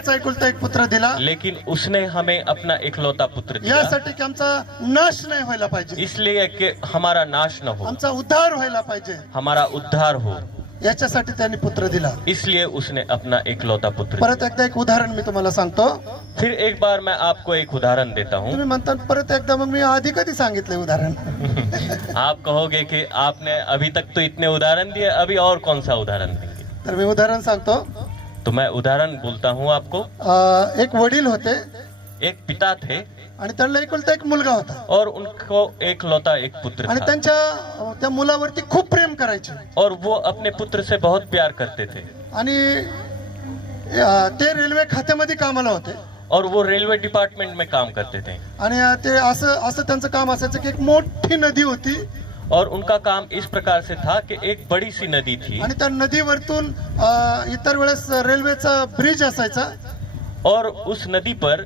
त्याचा एकुलता एक पुत्र दिला, लेकिन उसने हमें अपना इकलौता पुत्र दिया यासाठी की आमचा नाश नाही व्हायला पाहिजे, इसलिए कि हमारा नाश न हो, आमचा उद्धार व्हायला पाहिजे, हमारा उद्धार हो, याच्यासाठी त्यांनी पुत्र दिला. इसलिए उसने अपना इकलौता पुत्र दिया। परत एकदा एक उदाहरण मी तुम्हाला सांगतो. फिर एक बार मैं आपको एक उदाहरण देता हूँ। तुम्ही म्हणता परत एकदा, मग मी आधी कधी सांगितले उदाहरण? आप कहोगे कि आपने अभी तक तो इतने उदाहरण दिए, अभी और कौन सा उदाहरण देंगे? तर मी उदाहरण सांगतो. तो मैं उदाहरण बोलता हूँ आपको। एक वडील होते एक पिता थे आणि त्यांना एकुलता एक मुलगा होता, और उनको एक लौता एक पुत्र आणि था, त्या मुलावरती खूप प्रेम करायचे, और वो अपने पुत्र से बहुत प्यार करते थे, आणि ते रेल्वे खात्यामध्ये कामाला होते. और वो रेलवे डिपार्टमेंट में काम करते थे, आणि ते असं त्यांचं काम असायचं की एक मोठी नदी होती, और उनका काम इस प्रकार से था कि एक बड़ी सी नदी थी, आणि त्या नदीवरतून इतर वेळेस रेल्वेचा ब्रिज असायचा, और उस नदी पर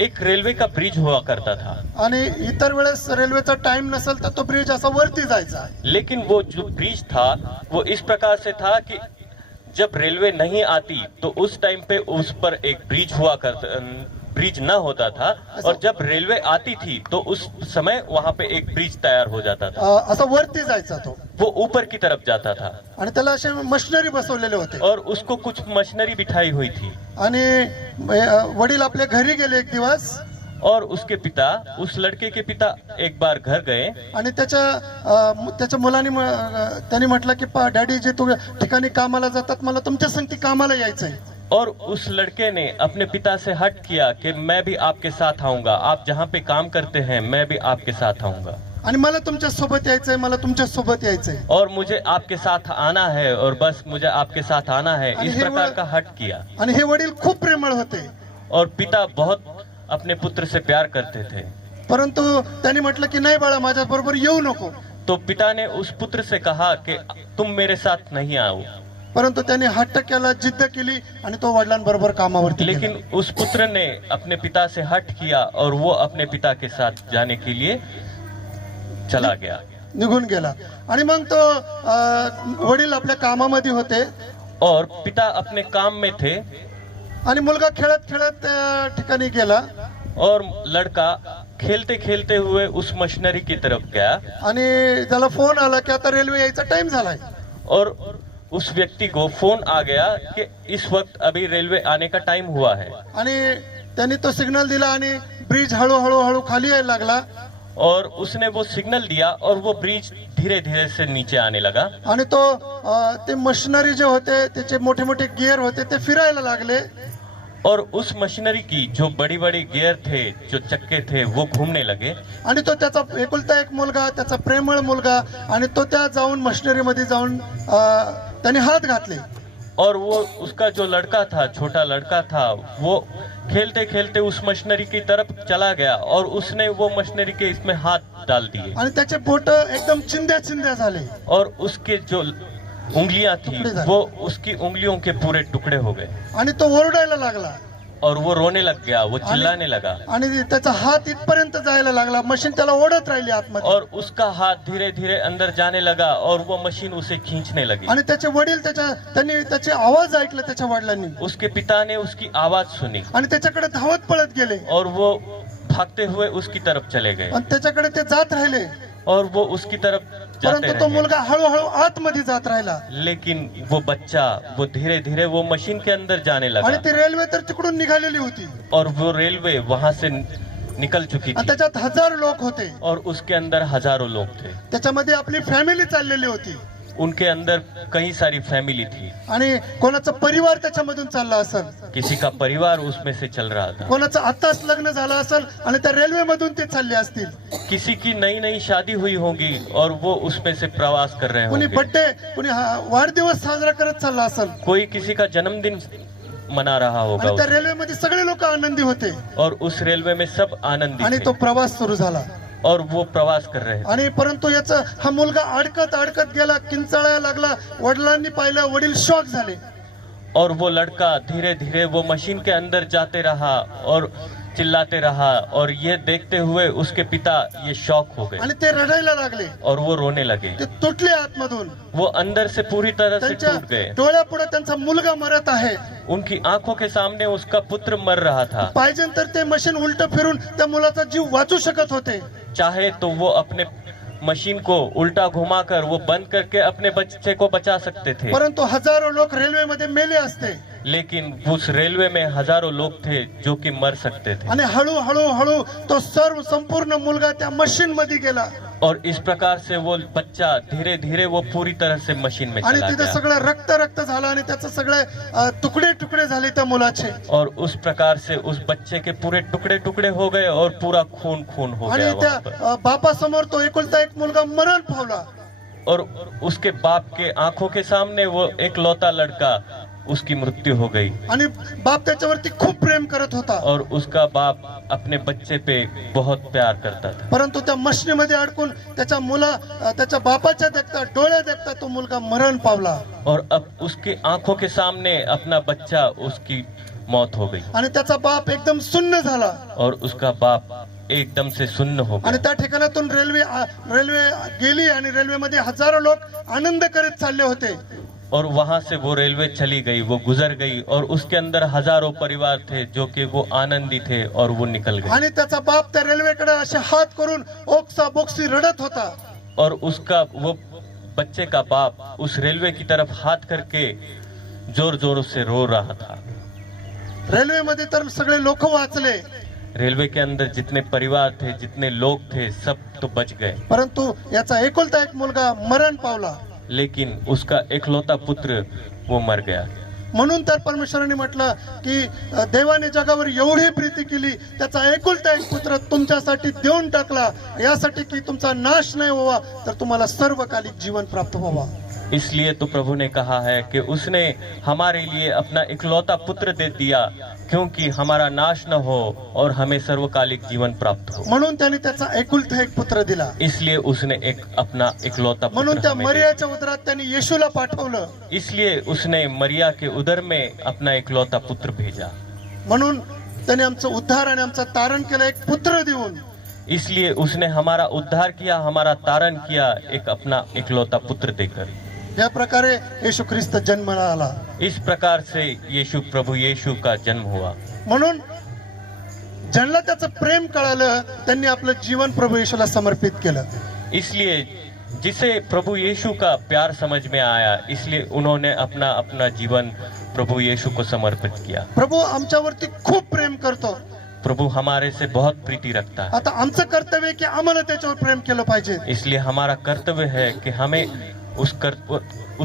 एक रेलवे का ब्रिज हुआ करता था, आणि इतर वेळेस रेल्वेचा टाइम नसेल तर तो ब्रिज असा वरती जायचा. लेकिन वो जो ब्रिज था वो इस प्रकार से था कि जब रेलवे नहीं आती तो उस टाइम पे उस पर एक ब्रिज हुआ करता, ब्रिज न होता था, और जब रेलवे आती थी तो उस समय वहां पे एक ब्रिज तैयार हो जाता था, असा वरती जायचा तो, वो ऊपर की तरफ जाता था, आणि त्याला असे मशिनरी बसवलेले होते. और उसको कुछ मशीनरी बिठाई हुई थी, आणि वडील आपल्या घरी गेले एक दिवस, और उसके पिता, उस लड़के के पिता एक बार घर गए, आणि त्याच्या मुलाने त्यांनी म्हटलं की डॅडी जे तुम्ही ठिकाणी कामाला जातात, मला तुमच्या संगती कामाला यायचंय. और उस लड़के ने अपने पिता से हट किया कि मैं भी आपके साथ आऊंगा, आप जहाँ पे काम करते हैं मैं भी आपके साथ आऊंगा, आणि मला तुमच्या सोबत यायचंय, मला तुमच्या सोबत यायचंय. और मुझे आपके साथ आना है, और बस मुझे आपके साथ आना है, इस प्रकार का हट किया. आणि हे वडील खूप प्रेमळ होते, और पिता बहुत अपने पुत्र से प्यार करते थे, परंतु त्यांनी म्हटलं की नाही बाळा, माझ्या बरोबर येऊ नको. तो पिता ने उस पुत्र से कहा कि तुम मेरे साथ नहीं आओ, परंतु त्याने हट्ट केला, जिद्द केली, आणि तो वडिलांबरोबर कामावरती गेला. लेकिन उस पुत्र ने अपने पिता से हट किया और वो अपने पिता के साथ जाने के लिए चला गया, निघून गेला. आणि मग तो वडील आपल्या कामामध्ये होते, और पिता अपने काम में थे, आणि मुलगा खेळत खेळत त्या ठिकाणी गेला, और लड़का खेलते खेलते हुए उस मशीनरी की तरफ गया, आणि त्याला फोन आला की आता रेल्वे यायचा टाइम झालाय. और उस व्यक्ति को फोन आ गया कि इस वक्त अभी रेलवे आने का टाइम हुआ है, आणि त्यांनी तो सिग्नल दिला, आणि ब्रिज हळूहळू हळू खाली यायला लागला, और उसने वो सिग्नल दिया और वो ब्रिज धीरे धीरे से नीचे आने लगा, आणि तो ते मशिनरी जे होते त्याचे मोठे मोठे गिअर होते ते फिरायला लागले, और उस मशीनरी की जो बड़ी बड़ी गियर थे, जो चक्के थे, वो घूमने लगे, आणि तो त्याचा एकुलता एक मुलगा, त्याचा प्रेमळ मुलगा, आणि तो त्या जाऊन मशिनरीमध्ये जाऊन त्याने हात घातले, और वो उसका जो लड़का था, छोटा लड़का था, वो खेलते खेलते उस मशीनरी की तरफ चला गया, और उसने वो मशीनरी के इसमें हाथ डाल दिए, आणि त्याचे बोट एकदम चिंध्या चिंध्या झाले, और उसके जो उंगलियां थी वो उसकी उंगलियों के पूरे टुकड़े हो गए, आणि तो ओरडायला लागला, और वो रोने लग गया, वो चिल्लाने लगा, आणि त्याचा हात इथपर्यंत जायला लागला, मशीन त्याला ओढत राहिली आतमध्ये, और उसका हाथ धीरे धीरे अंदर जाने लगा, और वो मशीन उसे खींचने लगी. आणि त्याचे वडील त्यांनी त्याचे आवाज ऐकले, त्याच्या वडिलांनी, उसके पिता ने उसकी आवाज सुनी, आणि त्याच्याकडे धावत पळत गेले, और वो भागते हुए उसकी तरफ चले गए, आणि त्याच्याकडे ते जात राहिले, और वो उसकी तरफ जाते परंतु तो रहे. मुलगा हळूहळू आतमध्ये जात राहिला, लेकिन वो बच्चा वो धीरे धीरे वो मशीन के अंदर जाने आणि लगा, ती रेल्वे तर तिकडून निघालेली होती, और वो रेलवे वहां से निकल चुकी आणि थी, त्याच्यात 1000 लोक होते, और उसके अंदर हजारों लोग थे, त्याच्यामध्ये आपली फॅमिली चाललेली होती, उनके अंदर कई सारी फैमिली थी, आणि कोणाचा परिवार त्याच्यामधून चालला असेल, किसी का परिवार उसमें से चल रहा था, कोणाचं आताच लग्न झालं असेल आणि त्या रेल्वे मधून ते चालले असतील, किसी की नई नई शादी हुई होगी और वो उसमें से प्रवास कर रहे कुणी होंगे, बर्थडे, कुणी वाढदिवस साजरा करत चालला असेल, कोई किसी का जन्मदिन मना रहा होगा आणि त्या रेल्वेमध्ये सगळे लोक आनंदी होते, और उस रेलवे में सब आनंदी आणि थे, तो प्रवास सुरू झाला, और वो प्रवास कर रहे थे, आणि परंतु हा मुलगा अडकत अडकत गेला, किंचाळायला लागला, वडिलांनी पाहिलं, वडील शॉक झाले, और वो लड़का धीरे धीरे वो मशीन के अंदर जाते रहा, और चिल्लाते रहा और ये देखते हुए उसके पिता ये शॉक हो गए आणि ते रडायला लागले, और वो रोने लगे। ते तुटले आतमधून, वो अंदर से पूरी तरह से त्यांच्या टूट गए। डोळ्यापुढे त्यांचा मुलगा मरत आहे, उनकी आंखों के सामने उसका पुत्र मर रहा था। पाहिजे तर ते मशीन उलट फिरून त्या मुलाचा जीव वाचू शकत होते, चाहे तो वो अपने मशीन को उल्टा घुमाकर वो बंद करके अपने बच्चे को बचा सकते थे, परंतु हजारो लोक रेल्वेमध्ये मेले असते लेकिन उस रेलवे में हजारों लोग थे जो कि मर सकते थे। आणि हळूहळू हळू तो सर्व संपूर्ण मुलगा त्या मशीन मध्ये गेला और इस प्रकार से वो बच्चा धीरे धीरे वो पूरी तरह से मशीन में आणि चला तिथे गया सगळं रक्त रक्त झालं आणि त्याचं सगळे तुकडे तुकडे झाले त्या मुलाचे, और उस प्रकार से उस बच्चे के पूरे टुकड़े टुकड़े हो गए और पूरा खून खून हो आणि गया त्या वहाँ पर। बापासमोर तो एकुलता एक मुलगा मरण पावला और उसके बाप के आंखों के सामने वो एक लौता लड़का उसकी मृत्यु हो गई आणि बाप त्याच्यावरती खूप प्रेम करत होता, और उसका बाप अपने बच्चे पे बहुत प्यार करता था। परंतु त्या मशीनीमध्ये अडकून त्याच्या बापाच्या देखता डोळ्या देखता तो मुलगा मरण पावला और अब उसके आंखों के सामने अपना बच्चा उसकी मौत हो गई आणि त्याचा बाप एकदम सुन्न झाला और उसका बाप एकदम से सुन्न हो आणि गया। त्या ठिकाणातून रेल्वे गेली आणि रेल्वेमध्ये हजारो लोक आनंद करीत चालले होते और वहां से वो रेलवे चली गई, वो गुजर गई और उसके अंदर हजारों परिवार थे जो कि वो आनंदी थे और वो निकल गए। आणि त्याचा बाप त्या रेल्वेकडे असे हात करून ओक्सा बोक्सी रडत होता और उसका वो बच्चे का बाप उस रेलवे की तरफ हाथ करके जोर जोर से रो रहा था। रेल्वेमध्ये तर सगळे लोक वाचले, रेलवे के अंदर जितने परिवार थे, जितने लोग थे, सब तो बच गए, परंतु याचा एकुलता एक मुलगा मरण पावला। लेकिन उसका एकलौता पुत्र वो मर गया। म्हणून तर परमेश्वराने म्हटलं की देवाने जगावर एवढी प्रीती केली, त्याचा एकुलता एक पुत्र तुमच्यासाठी देऊन टाकला, यासाठी की तुमचा नाश नाही व्हावा तर तुम्हाला सर्वकालिक जीवन प्राप्त व्हावा। इसलिए तो प्रभु ने कहा है कि उसने हमारे लिए अपना इकलौता पुत्र दे दिया, क्योंकि हमारा नाश न हो और हमें सर्वकालिक जीवन प्राप्त हो। म्हणून त्याने त्याचा एकुलता एक पुत्र दिला, इसलिए उसने एक अपना इकलौता म्हणून पुत्र त्या हमें दे मरियाच्या उदरात त्याने येशूला पाठवलं, दिया। इसलिए उसने मरिया के उदर में अपना इकलौता पुत्र भेजा। म्हणून त्याने आमचं उद्धार आणि आमचं तारण केलं एक पुत्र देऊन। इसलिए उसने हमारा उद्धार किया, हमारा तारण किया, एक अपना इकलौता पुत्र देकर। या प्रकारे येशू ख्रिस्त जन्माला आला। इस प्रकार से यीशु प्रभु यीशु का जन्म हुआ। म्हणून ज्यांना त्याचं प्रेम कळालं त्यांनी आपलं जीवन प्रभू येशूला समर्पित केलं। इसलिए जिसे प्रभु यीशु का प्यार समझ में आया, इसलिए उन्होंने अपना अपना जीवन प्रभु यीशु को समर्पित किया। प्रभू आमच्यावरती खूप प्रेम करतो, प्रभु हमारे से बहुत प्रीति रखता है, आता आमचं कर्तव्य आहे की आम्हाला त्याच्यावर प्रेम केलं पाहिजे। इसलिए हमारा कर्तव्य है कि हमें उस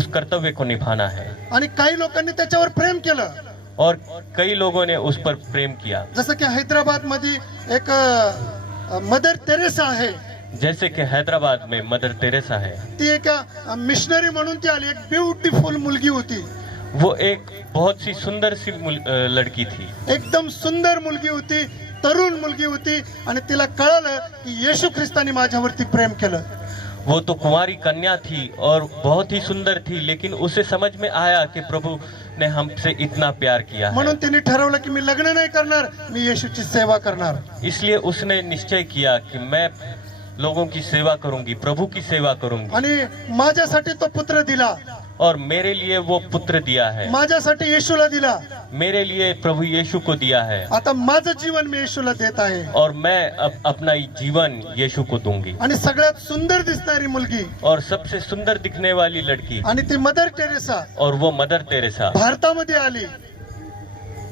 कर्तव्य को निभाना है। आणि काही लोकांनी त्याच्यावर प्रेम केलं, और कई लोगों ने उस पर प्रेम किया। जसं की हैदराबाद मध्ये एक मदर तेरेसा आहे, जैसे कि हैदराबाद में मदर तेरेसा है। ती एका मिशनरी म्हणून ती आली, एक ब्युटिफुल मुलगी होती, वो एक बहुत सी सुंदर सी लड़की थी, एकदम सुंदर मुलगी होती, तरुण मुलगी होती आणि तिला कळालं की येशू ख्रिस्ताने माझ्यावरती प्रेम केलं। वो तो कुंवारी कन्या थी और बहुत ही सुंदर थी, लेकिन उसे समझ में आया कि प्रभु ने हमसे इतना प्यार किया है। म्हणून तिने ठरवलं की मी लग्न नाही करणार, मी येशूची सेवा करणार। इसलिए उसने निश्चय किया कि मैं लोगों की सेवा करूंगी, प्रभु की सेवा करूंगी, आणि माझ्यासाठी तो पुत्र दिला, और मेरे लिए वो पुत्र दिया है, माझ्यासाठी येशूला दिला। मेरे लिए प्रभु यीशु को दिया है, आता माझं जीवन मी येशूला देत आहे। और मैं अब अपना जीवन यीशु को दूंगी। आणि सगळ्यात सुंदर दिसणारी मुलगी और सबसे सुंदर दिखने वाली लड़की, आणि ती मदर टेरेसा और वो मदर तेरेसा भारतामध्ये आली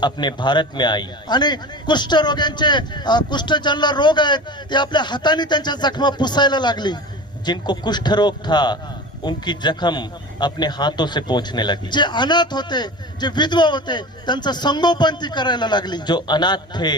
अपने भारत में आई। आणि कुष्ठरोग्यांचे कुष्ठ ज्यांना रोग आहेत ते आपल्या हाताने त्यांच्या जखमा पुसायला लागली। जिनको कुष्ठ रोग था उनकी जख्म अपने हाथों से पोंछने लगी। जे अनाथ होते, जे विधवा होते, त्यांचं संगोपन ती करायला लागली। जो अनाथ थे,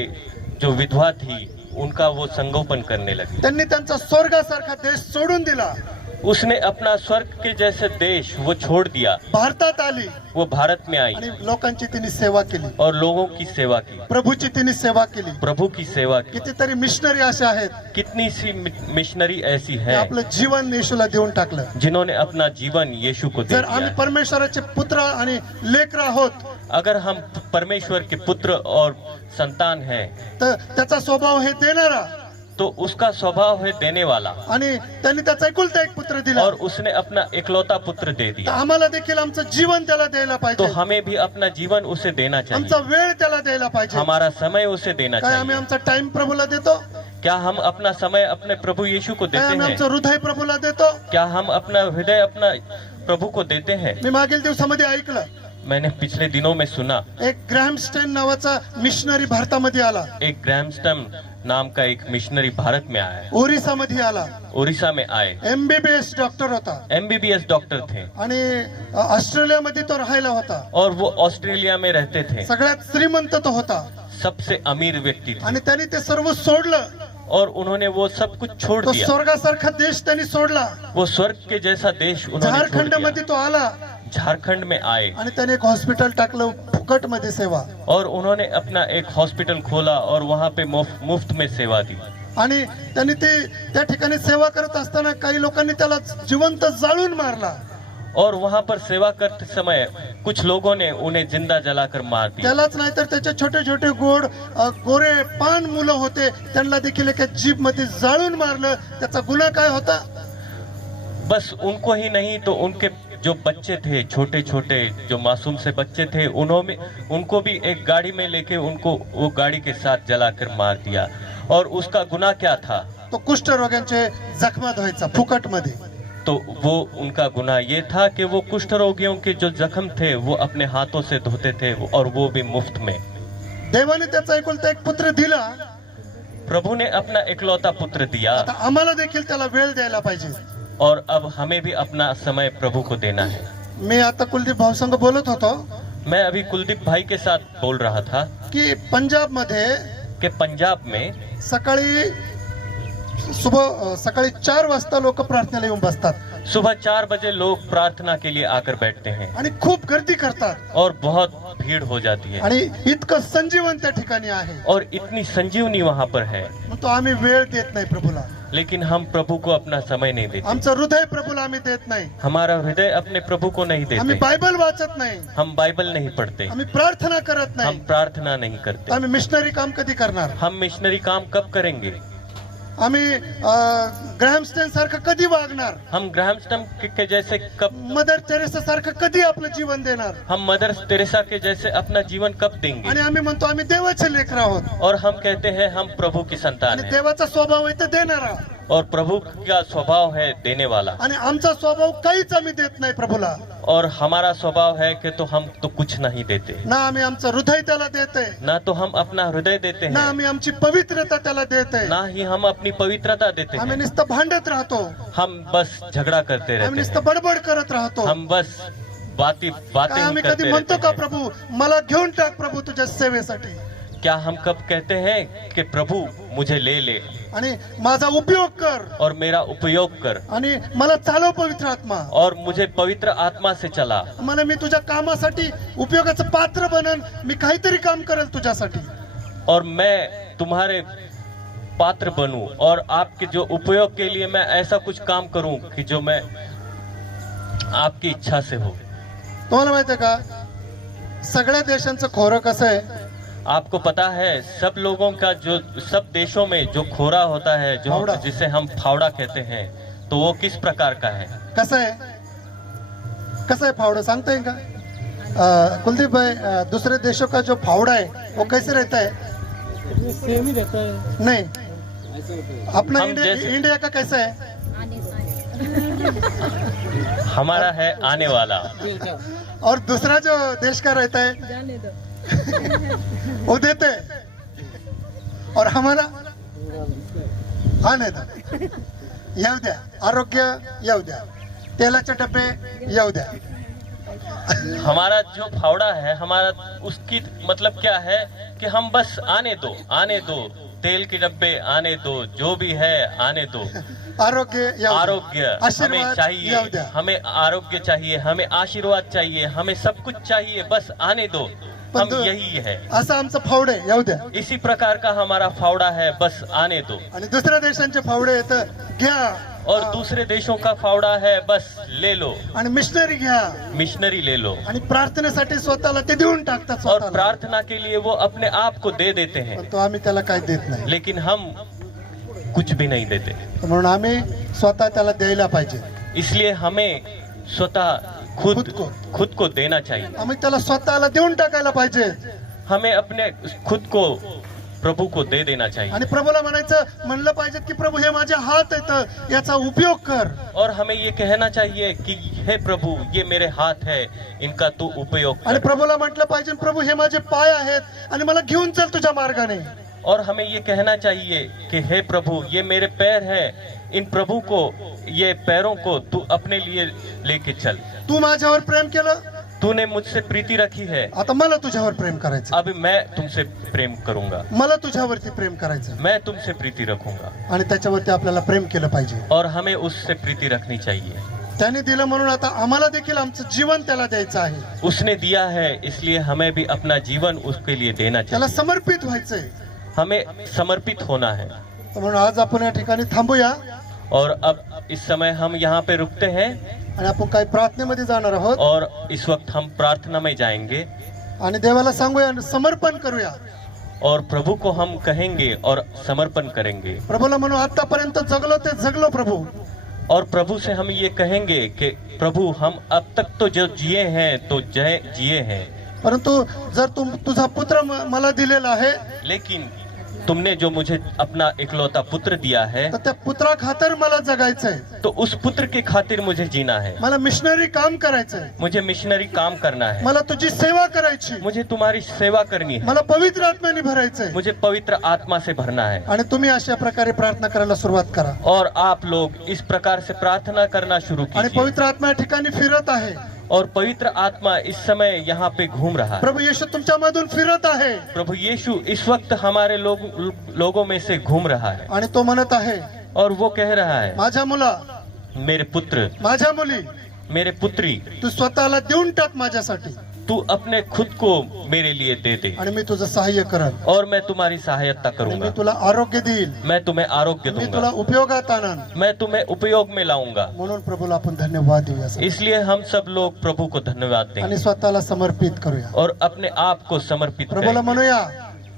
जो विधवा थी, उनका वो संगोपन करने लगी। त्यांनी त्यांचा स्वर्गासारखा देश सोडून दिला, उसने अपना स्वर्ग के जैसे देश वो छोड़ दिया, भारतात आली वो भारत में आई आणि लोकांची तिने सेवा केली, और लोगों की सेवा की, प्रभूची तिने सेवा केली। प्रभु की सेवा की। कितीतरी मिशनरी असे आहेत कितनी सी मिशनरी ऐसी की है आपलं जीवन येशूला देऊन टाकलं। जिन्होंने अपना जीवन यीशु को दे जर दिया आम्ही है। परमेश्वराचे पुत्र आणि लेकर आहोत अगर हम परमेश्वर के पुत्र और संतान हैं, तर त्याचा स्वभाव हे देणारा तो उसका स्वभाव है देने वाला, आणि त्यांनी त्याचा एकुलता एक पुत्र दिला. और उसने अपना इकलौता पुत्र दे तर दिया. आम्हाला देखील आमचं जीवन त्याला द्यायला तो पाहिजे, हमें भी अपना जीवन उसे देना आमचा चाहिए, वेळ त्याला द्यायला पाहिजे. हमारा समय उसे देना काय आम्ही चाहिए. आमचा टाइम प्रभूला देतो? क्या हम अपना समय अपने प्रभु यीशु को काय देते आम्ही हैं? आमचं हृदय प्रभूला देतो? क्या हम अपना हृदय अपना प्रभु को देते हैं? मी मागील दिवसामध्ये ऐकलं, मैंने पिछले दिनों में सुना, एक ग्रॅहम स्टेन नावाचा मिशनरी भारतामध्ये आला, एक ग्रैमस्टम नाम का एक मिशनरी भारत में आया, ओरिसामध्ये आला, उड़ीसा में आए, MBBS डॉक्टर होता MBBS डॉक्टर थे, आणि ऑस्ट्रेलियामध्ये तो राहायला होता. और वो ऑस्ट्रेलिया में रहते थे. सगळ्यात श्रीमंत तो होता सबसे अमीर व्यक्ति थे, आणि त्यांनी ते सर्व सोडलं. और उन्होंने वो सब कुछ छोड़ तो दिया. स्वर्गासारखा देश त्यांनी सोडला. वो स्वर्ग के जैसा देश उन्होंने छोड़ झारखंड दिया. मध्ये तो आला झारखंड में आए, आणि त्याने एक हॉस्पिटल टाकलं फुकट मध्ये सेवा. और उन्होंने अपना एक हॉस्पिटल खोला और वहाँ पे मुफ्त में सेवा दी. आणि त्यांनी ते त्या ठिकाणी सेवा करत असताना काही लोकांनी त्याला जिवंत जाळून मारला. और वहाँ पर सेवा करते समय कुछ लोगों ने उन्हें जिंदा जलाकर मार दिया. त्यालाच नाही तर त्याचे छोटे छोटे गोरे पान मुलं होते, त्यांना देखील एका जीप मध्ये जाळून मारलं. त्याचा गुन्हा काय होता? बस उनको ही नहीं तो उनके जो बच्चे थे, छोटे छोटे जो मासूम से बच्चे थे, उनको भी एक गाड़ी में लेके उनको वो गाड़ी के साथ जलाकर मार दिया. और उसका गुनाह क्या था? तो कुष्ठरोग्यांचे जखमा धुवायचा फुकट मध्ये. तो वो उनका गुनाह ये था कि वो कुष्ठ रोगियों के जो जख्म थे वो अपने हाथों से धोते थे, और वो भी मुफ्त में. देवाने त्याचा एकुलता एक पुत्र दिला. प्रभु ने अपना इकलौता पुत्र दिया, आता आम्हाला देखील त्याला वेळ द्यायला पाहिजे. और अब हमें भी अपना समय प्रभु को देना है. मी आता कुलदीप भाऊ संग बोलत होतो मैं अभी कुलदीप भाई के साथ बोल रहा था की पंजाब मध्ये कि पंजाब में सकाळी 4 वाजता लोक प्रार्थनेला येऊन बसतात सुबह 4 बजे लोग प्रार्थना के लिए आकर बैठते हैं, आणि खूप गर्दी करतात, और बहुत भीड़ हो जाती है, आणि इतकं संजीवन त्या ठिकाणी आहे. और इतनी संजीवनी वहाँ पर है. मग तो आम्ही वेळ देत नाही प्रभूला, लेकिन हम प्रभु को अपना समय नहीं देते. आमचं हृदय प्रभूला आम्ही देत नाही, हमारा हृदय अपने प्रभु को नहीं आम्ही देते. बायबल वाचत नाही, हम बाइबल नहीं पढ़ते, आम्ही प्रार्थना करत हम नाही. प्रार्थना नहीं करते. आम्ही मिशनरी काम कधी करणार? हम मिशनरी काम कब करेंगे? आम्ही ग्रॅहम स्टेन सारखं कधी वागणार? हम ग्रैमस्टम के जैसे कब, मदर टेरेसा सारखं कधी आपलं जीवन देणार? हम मदर तेरेसा के जैसे अपना जीवन कब देंगे? आणि आम्ही म्हणतो आम्ही देवाचे लेकर आहोत, और हम कहते हैं हम प्रभु की संतान आणि हैं, देवाचा स्वभाव आहे ते देणारा, और प्रभु का स्वभाव है देने वाला. आणि आमचा स्वभाव काहीच आम्ही देत नाही प्रभूला. और हमारा स्वभाव है कि तो हम तो कुछ नहीं देते, ना आम्ही आमचं हृदय त्याला देते, ना तो हम अपना हृदय देते ना हैं, आम्ही आमची पवित्रता त्याला देते. ना ही हम अपनी पवित्रता देते आम्ही हैं. नुसतं भांडत राहतो, हम बस झगड़ा करते आम्ही रहते नुसतं हैं, बडबड करत राहतो. हम बस बातें काय आम्ही करते कधी म्हणतो रहते का हैं. प्रभू मला घेऊन टाक प्रभू तुझ्या सेवेसाठी, क्या हम कब कहते हैं कि प्रभु मुझे ले ले आणि माझा उपयोग कर, और मेरा उपयोग कर, आणि मला चालव पवित्र आत्मा, और मुझे पवित्र आत्मा से चला, मला मी तुझ्या कामासाठी उपयोगाचं पात्र बनन, मी काहीतरी काम करेल तुझ्यासाठी. और मैं तुम्हारे पात्र बनूं, और आपके जो उपयोग के लिए मैं ऐसा कुछ काम करूं कि जो मैं आपकी इच्छा से हो. तुम्हाला माहितीये का सगळ्या देशांचं खोरं कसं आहे? आपको पता है सब लोगों का जो सब देशों में जो खोरा होता है, फावड़ा. जो जिसे हम फावड़ा कहते हैं, तो वो किस प्रकार का है? कसं आहे? कसं आहे फावड़ा सांगता येईल का? कुलदीप भाई, दूसरे देशों का जो फावड़ा है वो कैसे रहता है? सेम ही रहता है. नहीं, अपना हम जैसे- इंडिया का कैसा है? हमारा है आने वाला, और दूसरा जो देश का रहता है जाने दो. वो देते हैं, और हमारा आने दो. येऊ द्या, आरोग्य येऊ द्या, तेलाचे डब्बे येऊ द्या. हमारा जो फावड़ा है, हमारा उसकी मतलब क्या है कि हम बस आने दो, तेल के डब्बे आने दो, जो भी है आने दो. आरोग्य येऊ द्या. आरोग्य हमें आशीर्वाद चाहिए, येऊ द्या. हमें आरोग्य चाहिए, हमें आशीर्वाद चाहिए, हमें सब कुछ चाहिए, बस आने दो. पण हम तो- यही है, असं आमचं फावडे येऊ द्या. इसी प्रकार का हमारा फावड़ा है, बस आने दो. आणि दुसऱ्या देशांचे फावडे येतं घ्या और दूसरे देशों का फावड़ा है, बस ले लो, आणि मिशनरी घ्या मिशनरी ले लो, आणि प्रार्थनेसाठी स्वतःला ते देऊन टाकतात और स्वतःला. प्रार्थना के लिए वो अपने आप को दे देते हैं, पण तो आम्ही त्याला काय देत नाही. लेकिन हम कुछ भी नहीं देते. म्हणून आम्ही स्वतः त्याला द्यायला पाहिजे. इसलिए हमें स्वतः खुद को देना चाहिए. आम्ही त्याला स्वतःला देऊन टाकायला पाहिजे. हमें अपने खुद को प्रभु को दे देना चाहिए. आणि प्रभूला म्हणलं पाहिजे की प्रभू हे माझे हात आहेत, याचा उपयोग कर. और हमें ये कहना चाहिए कि हे प्रभु, ये मेरे हाथ है, इनका तू उपयोग आणि कर. प्रभूला म्हटलं पाहिजे प्रभू हे माझे पाय आहेत आणि मला घेऊन चल तुझ्या मार्गाने. और हमें ये कहना चाहिए कि हे प्रभु, ये मेरे पैर है, इन प्रभु को, ये पैरों को तू अपने लिए लेके चल. तू माझ्यावर प्रेम केलं, तूने मुझसे प्रीति रखी है, आता मला तुझ्यावर प्रेम करायचं. अब मैं तुमसे प्रेम करूंगा, मला तुझ्यावरती प्रेम करायचं मैं तुमसे प्रीति रखूंगा. आणि त्याच्यावरती आपल्याला प्रेम केलं पाहिजे. और हमें उससे प्रीति रखनी चाहिए. त्याने दिलं म्हणून आता आम्हाला देखील आमचं जीवन त्याला द्यायचं आहे. उसने दिया है, इसलिए हमें भी अपना जीवन उसके लिए देना त्याला चाहिए. समर्पित व्हायचंय. हमें समर्पित होना है. म्हणून आज आपण या ठिकाणी थांबूया और अब इस समय हम यहाँ पे रुकते हैं आणि आपण काही प्रार्थनेमध्ये जाणार आहोत और इस वक्त हम प्रार्थना में जाएंगे आणि देवाला सांगूया, समर्पण करूया. और प्रभु को हम कहेंगे और समर्पण करेंगे. प्रभूला म्हणू आतापर्यंत जगलो ते जगलो प्रभू. और प्रभु से हम ये कहेंगे कि प्रभु, हम अब तक तो जो जिए हैं तो जिए हैं, परंतु जर तुझा पुत्र मला दिलेला आहे, लेकिन तुमने जो मुझे अपना इकलौता पुत्र दिया है, तर त्या पुत्रा खातर मला जगायचंय. तो उस पुत्र के खातिर मुझे जीना है. मला मिशनरी काम करायचंय. मुझे मिशनरी काम करना है. मला तुझी सेवा करायची. मुझे तुम्हारी सेवा करनी है. मला पवित्र आत्म्याने भरायचंय. मुझे पवित्र आत्मा से भरना है. आणि तुम्ही अशा प्रकारे प्रार्थना करायला सुरुवात करा. और आप लोग इस प्रकार से प्रार्थना करना शुरू आणि कीजिए. पवित्र आत्मा या ठिकाणी फिरत आहे. और पवित्र आत्मा इस समय यहाँ पे घूम रहा है. प्रभू येशू तुमच्या मधून फिरत आहे प्रभु यीशु इस वक्त हमारे लोगों में से घूम रहा है. आणि तो म्हणत आहे, और वो कह रहा है, माझ्या मुला, मेरे पुत्र, माझ्या मुली, मेरे पुत्री, तू स्वतःला देऊन टाक माझ्यासाठी तू अपने खुद को मेरे लिए दे दे, आणि मी तुझं सहाय्य करन. और मैं तुम्हारी सहायता आणि मी करूंगा. तुला आरोग्य देईल. मैं तुम्हें आरोग्य मी तुला दूंगा. उपयोगात आणन. मैं तुम्हें उपयोग में लाऊंगा. म्हणून प्रभूला आपण धन्यवाद देऊया इसलिए हम सब लोग प्रभु को धन्यवाद आणि देंगे स्वतःला समर्पित करूया. और अपने आप को समर्पित प्रभूला करेंगे. म्हणूया,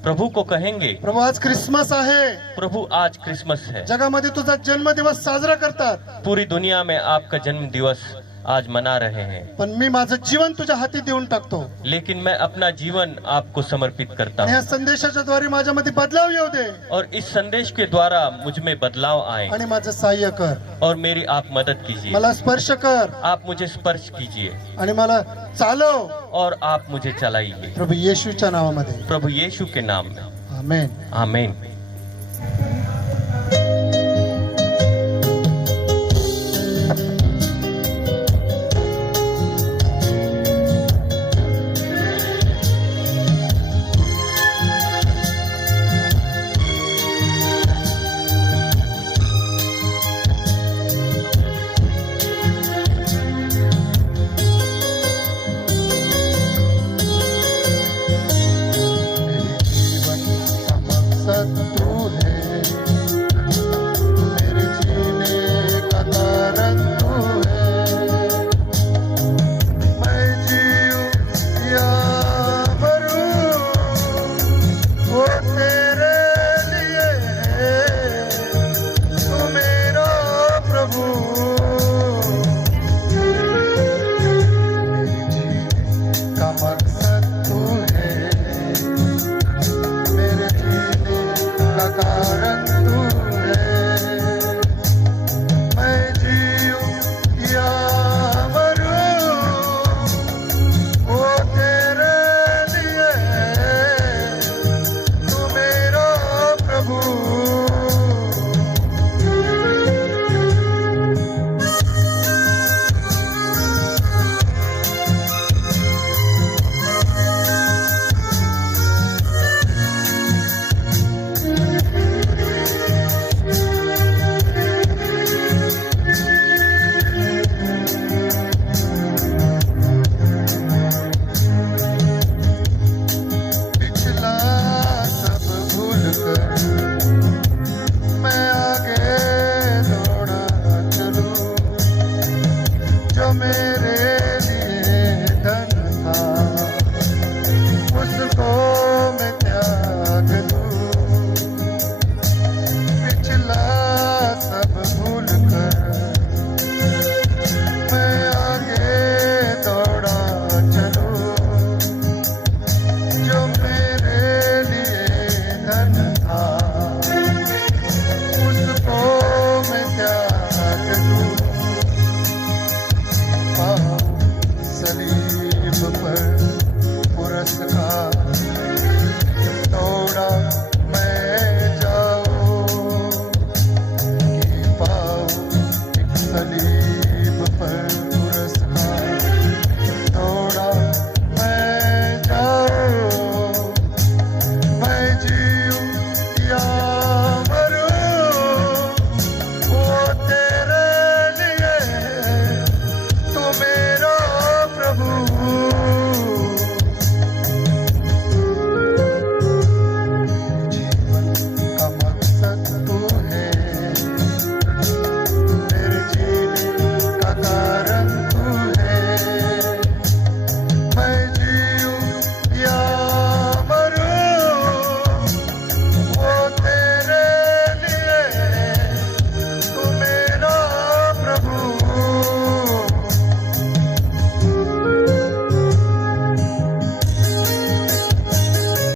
प्रभु को कहेंगे, प्रभू आज क्रिसमस आहे. प्रभु आज क्रिसमस है. जगामध्ये तुझा जन्मदिवस साजरा करतात, पूरी दुनिया में आपका जन्म दिवस आज मना रहे हैं, पण मी माझं जीवन तुझ्या हाती देऊन टाकतो. लेकिन मैं अपना जीवन आपको समर्पित करता आणि या हूँ. संदेशाच्या द्वारे माझ्यामध्ये बदलाव येऊ दे और इस संदेश के द्वारा मुझ में बदलाव आए आणि माझं सहाय्य कर. और मेरी आप मदद कीजिए. मला स्पर्श कर आप मुझे स्पर्श कीजिए आणि मला चालव. और आप मुझे चलाइए. प्रभू येशूच्या नावामध्ये, प्रभु यीशु के नाम में, आमेन. आमीन. मेरे जीवन का मकसद तू है, में